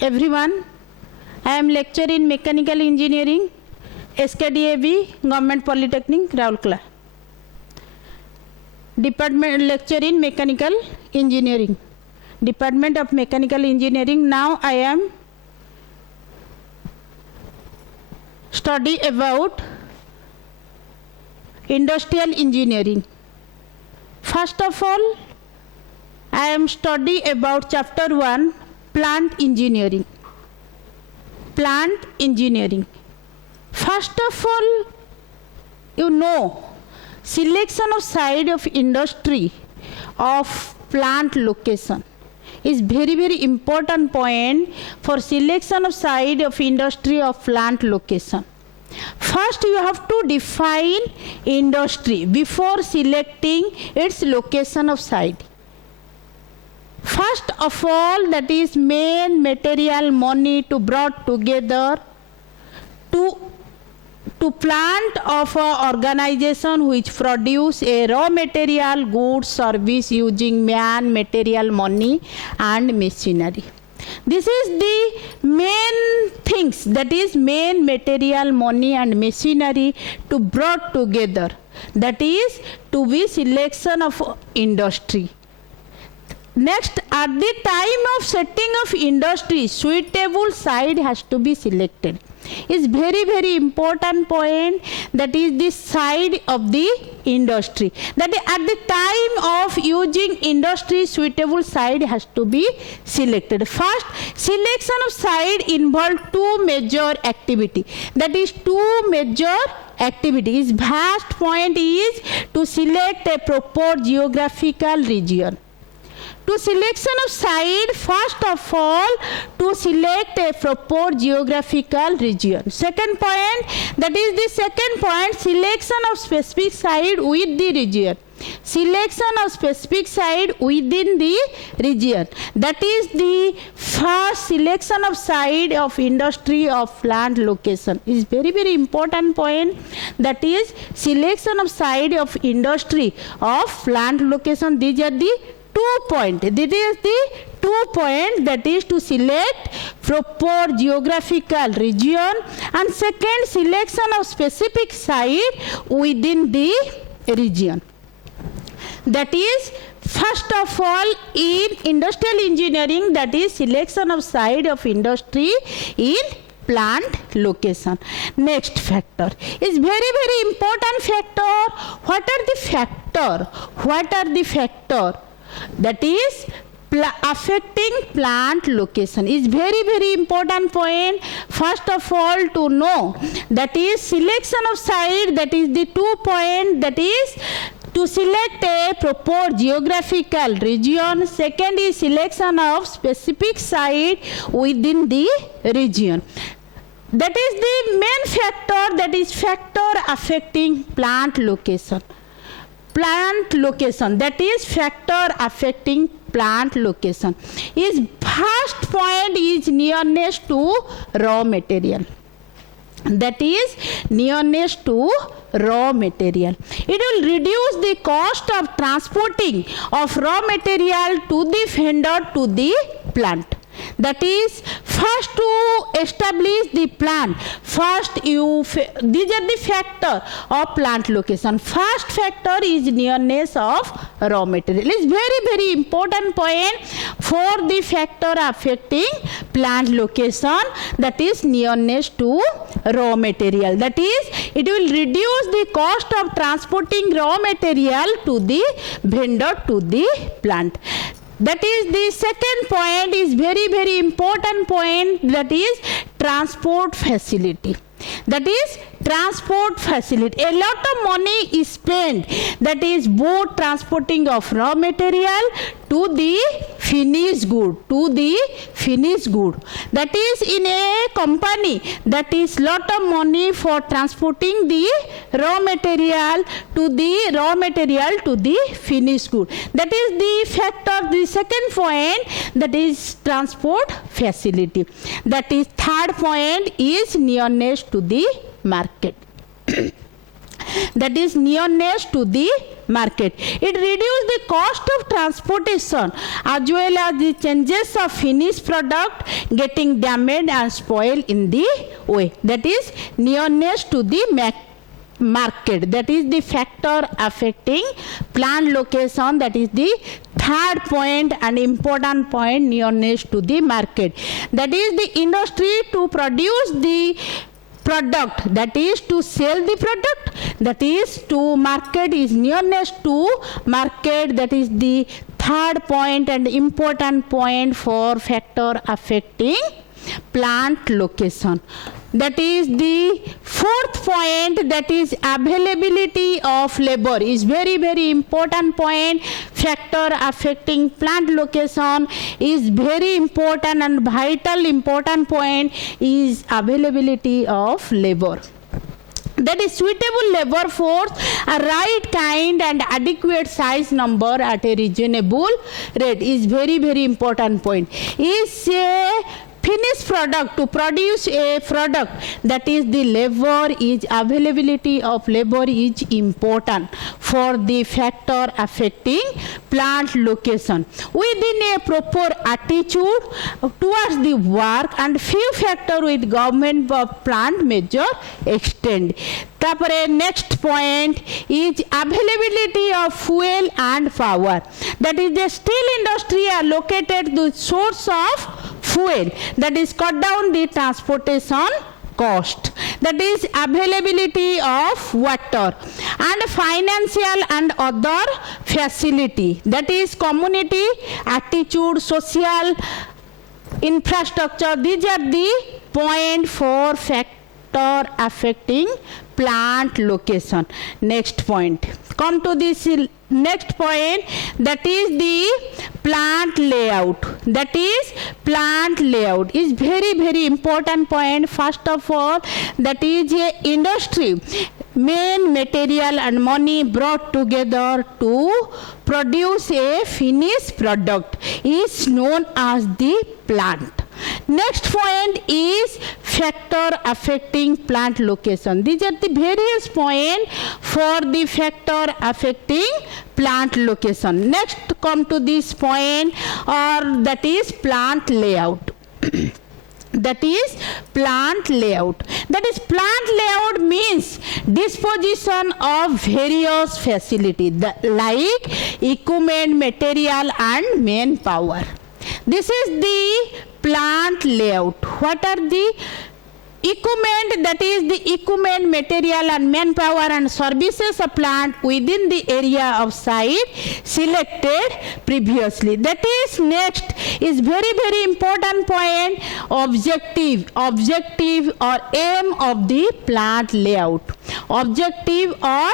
everyone. I am lecturer in Mechanical Engineering, SKDAV, Government Polytechnic, Raulkela. Department lecturer in Mechanical Engineering, Department of Mechanical Engineering. Now I am study about industrial engineering. First of all, I am study about chapter 1, plant engineering. Plant engineering. First of all, you know, selection of site of industry of plant location is very important point for selection of site of industry of plant location. First you have to define industry before selecting its location of site. First of all, that is main material money to brought together to plant of a organization which produce a raw material, goods, service using man, material, money and machinery. This is the main things, that is main material, money and machinery to brought together, that is to be selection of industry. Next, at the time of setting of industry, suitable site has to be selected. Is very important point, that is the side of the industry, that at the time of using industry, suitable site has to be selected. First, selection of site involve two major activity, that is two major activities. Vast point is to select a proper geographical region. To selection of site, first of all, to select a proper geographical region. Second point, that is the second point, selection of specific site with the region. Selection of specific site within the region. That is the first selection of site of industry of plant location. Is very important point, that is selection of site of industry of plant location. These are the 2 points. This is the 2 points, that is to select proper geographical region, and second, selection of specific site within the region. That is, first of all, in industrial engineering, that is selection of site of industry in plant location. Next factor is very important factor. What are the factor? What are the factor? That is affecting plant location is very important point. First of all, to know, that is selection of site, that is the 2 point, that is to select a proper geographical region. Second is selection of specific site within the region. That is the main factor, that is factor affecting plant location. Plant location, that is factor affecting plant location. Is first point is nearness to raw material. That is nearness to raw material. It will reduce the cost of transporting of raw material to the vendor to the plant. That is, first to establish the plant, first these are the factor of plant location. First factor is nearness of raw material. It is very important point for the factor affecting plant location, that is nearness to raw material. That is, it will reduce the cost of transporting raw material to the vendor to the plant. That is the second point, is very important point, that is transport facility. That is transport facility. A lot of money is spent, that is both transporting of raw material to the finished good, That is, in a company, that is lot of money for transporting the raw material to the finished good. That is the factor, the second point, that is transport facility. That is third point is nearness to the market. That is nearness to the market. It reduces the cost of transportation as well as the changes of finished product getting damaged and spoiled in the way. That is nearness to the market. That is the factor affecting plant location. That is the third point and important point, nearness to the market. That is the industry to produce the product, that is to sell the product, that is to market is nearness to market. That is the third point and important point for factor affecting plant location. That is the fourth point, that is availability of labor is very important point. Factor affecting plant location is very important and vital important point is availability of labor. That is suitable labor force, a right kind and adequate size number at a reasonable rate is very important point. Is a finished product, to produce a product, that is the labor is availability of labor is important for the factor affecting plant location. Within a proper attitude towards the work and few factor with government plant measure extend. Tapare next point is availability of fuel and power. That is the steel industry are located the source of fuel, that is cut down the transportation cost. That is availability of water and financial and other facility. That is community attitude, social infrastructure. These are the point for factor affecting plant location. Next point, come to this next point, that is the plant layout. That is plant layout is very important point. First of all, that is a industry, main material and money brought together to produce a finished product is known as the plant. Next point is factor affecting plant location. These are the various points for the factor affecting plant location. Next come to this point, or that is plant layout. That is plant layout. That is plant layout means disposition of various facilities like equipment, material and manpower. This is the plant layout. What are the equipment? That is the equipment, material and manpower and services of plant within the area of site selected previously. That is next is very important point, objective or aim of the plant layout. Objective or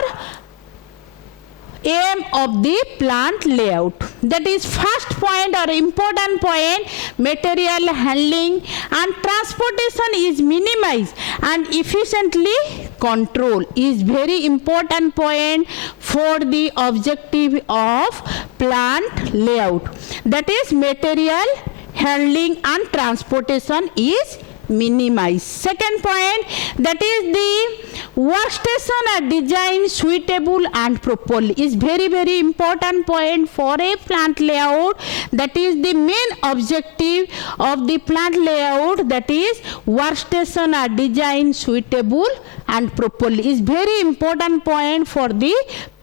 aim of the plant layout. That is first point or important point, material handling and transportation is minimized and efficiently control is very important point for the objective of plant layout. That is material handling and transportation is minimized. Second point, that is the workstation are designed suitable and properly is very important point for a plant layout. That is the main objective of the plant layout, that is workstation are designed suitable and properly is very important point for the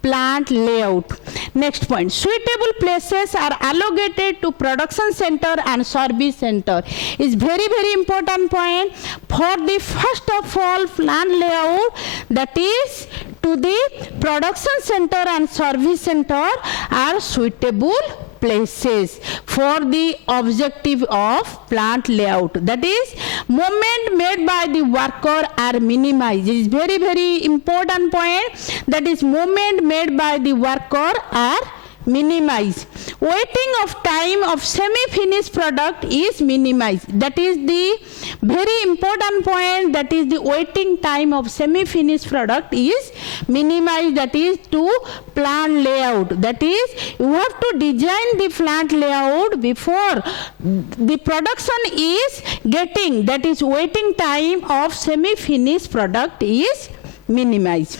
plant layout. Next point, suitable places are allocated to production center and service center is very important point for the first of all plant layout, that is to the production center and service center are suitable places for the objective of plant layout. That is movement made by the worker are minimized. It is very important point. That is movement made by the worker are minimized. Waiting of time of semi-finished product is minimized. That is the very important point. That is the waiting time of semi-finished product is minimized. That is to plant layout. That is you have to design the plant layout before the production is getting, that is waiting time of semi-finished product is minimized.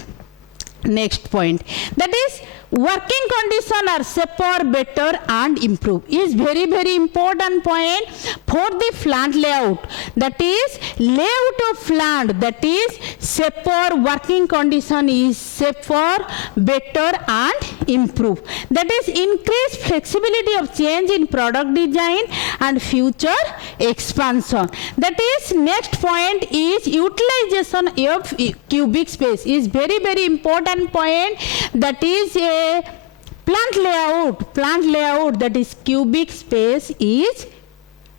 Next point, that is working condition are safer, better and improve is very important point for the plant layout. That is layout of plant, that is safer, working condition is safer, better and improve. That is increase flexibility of change in product design and future expansion. That is next point is utilization of cubic space is very important point. That is a plant layout that is cubic space is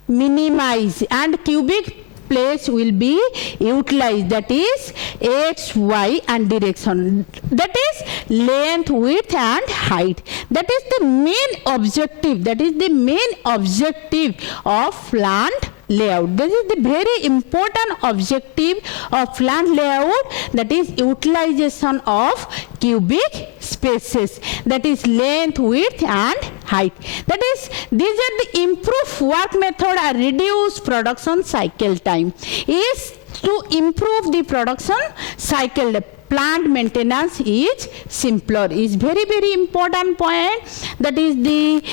minimized and cubic place will be utilized, that is x, y and direction, that is length, width and height. That is the main objective, of plant layout. This is the very important objective of plant layout, that is utilization of cubic spaces, that is length, width and height. That is these are the improved work method and reduce production cycle time is to improve the production cycle. The plant maintenance is simpler is very important point. That is the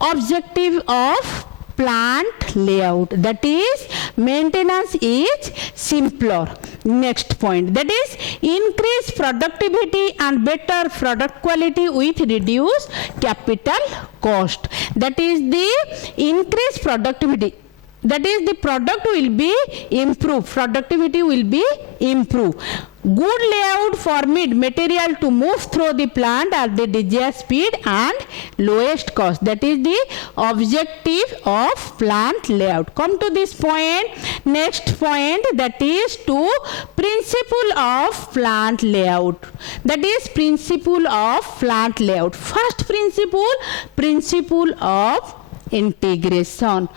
objective of plant layout, that is maintenance is simpler. Next point, that is increase productivity and better product quality with reduced capital cost. That is the increase productivity, that is the product will be improved, productivity will be improved. Good layout permit material to move through the plant at the desired speed and lowest cost. That is the objective of plant layout. Come to this point. Next point, that is to principle of plant layout. That is principle of plant layout. First principle of integration.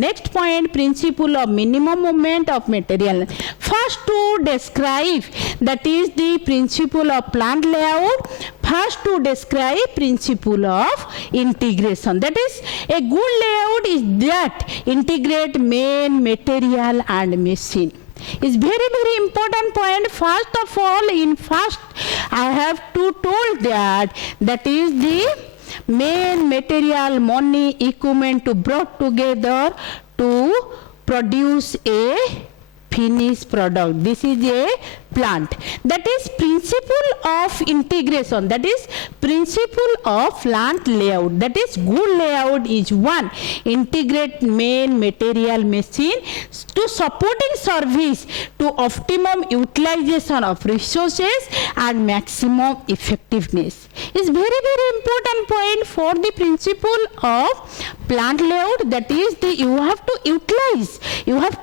Next point, principle of minimum movement of material. First to describe, that is the principle of plant layout. First to describe principle of integration. That is a good layout is that integrate main, material and machine. Is very important point. First of all, I have to told that is the main, material, money, equipment to brought together to produce a finished product. This is a plant. That is principle of integration, that is principle of plant layout. That is good layout is one, integrate main, material, machine to supporting service to optimum utilization of resources and maximum effectiveness. Is very important point for the principle of plant layout. That is the you have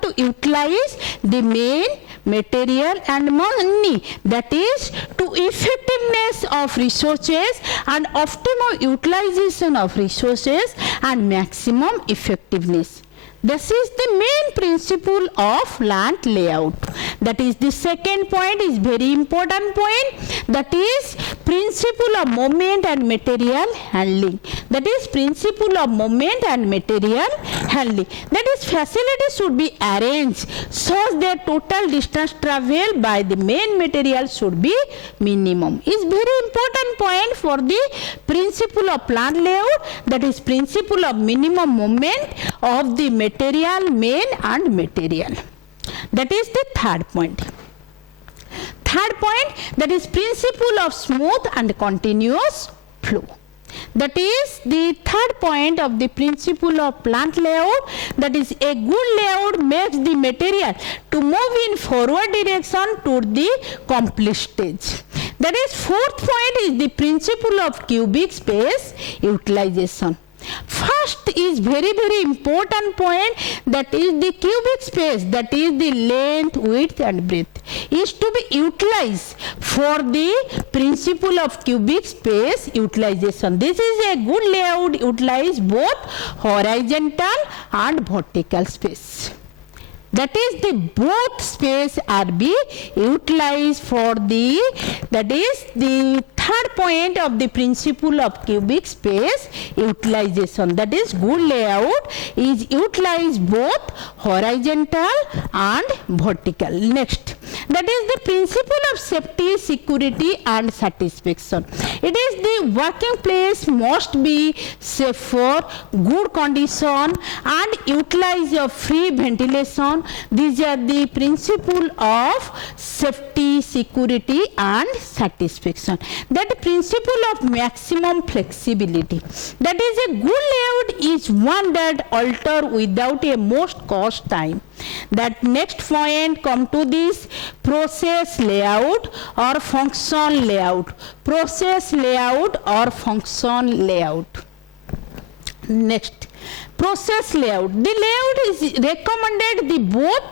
to utilize the main, material and money, that is to effectiveness of resources and optimal utilization of resources and maximum effectiveness. This is the main principle of plant layout. That is the second point is very important point. That is principle of movement and material handling. That is principle of movement and material handling. That is facility should be arranged such that total distance traveled by the main material should be minimum. Is very important point for the principle of plant layout. That is principle of minimum movement of the material, main and material. That is the third point. Third point, that is principle of smooth and continuous flow. That is the third point of the principle of plant layout. That is a good layout makes the material to move in forward direction to the complete stage. That is fourth point is the principle of cubic space utilization. First is very important point, that is the cubic space, that is the length, width and breadth is to be utilized for the principle of cubic space utilization. This is a good layout utilize both horizontal and vertical space. That is the both space are be utilized for the, that is the third point of the principle of cubic space utilization. That is good layout is utilized both horizontal and vertical. Next, That is the principle of safety, security and satisfaction. It is the working place must be safe for good condition and utilize of free ventilation. These are the principle of safety, security and satisfaction. That principle of maximum flexibility. That is a good layout is one that alter without a most cost time. That next point come to this process layout or function layout. Process layout or function layout. Next, process layout. The layout is recommended the both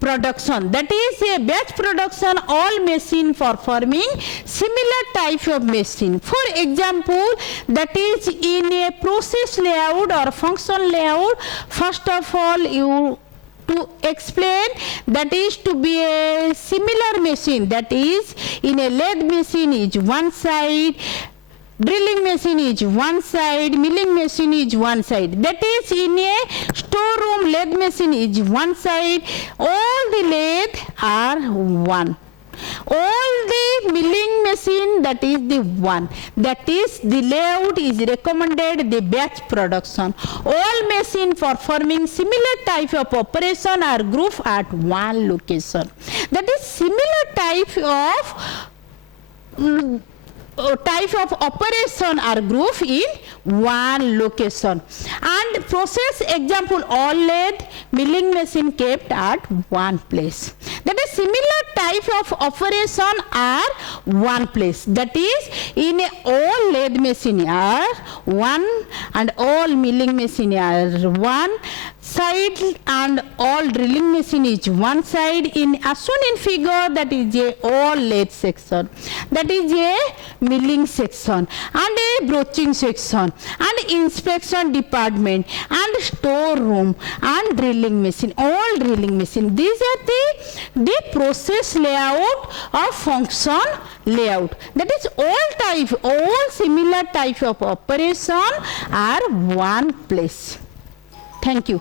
production, that is a batch production, all machine performing similar type of machine. For example, that is in a process layout or function layout, first of all you to explain that is to be a similar machine, that is in a lathe machine is one side, drilling machine is one side, milling machine is one side. That is in a storeroom lathe machine is one side, all the lathe are one. All the milling machine that is the one. That is the layout is recommended the batch production. All machine performing similar type of operation are grouped at one location. That is similar type of operation are grouped in one location. And process example, all lathe milling machine kept at one place. That is similar type of operation are one place. That is in a all lathe machine are one and all milling machine are one side and all drilling machine is one side. In as shown in figure, that is a all lathe section, that is a milling section and a broaching section and inspection department and storeroom and drilling machine, all drilling machine. These are the process layout or function layout. That is all similar type of operation are one place. Thank you.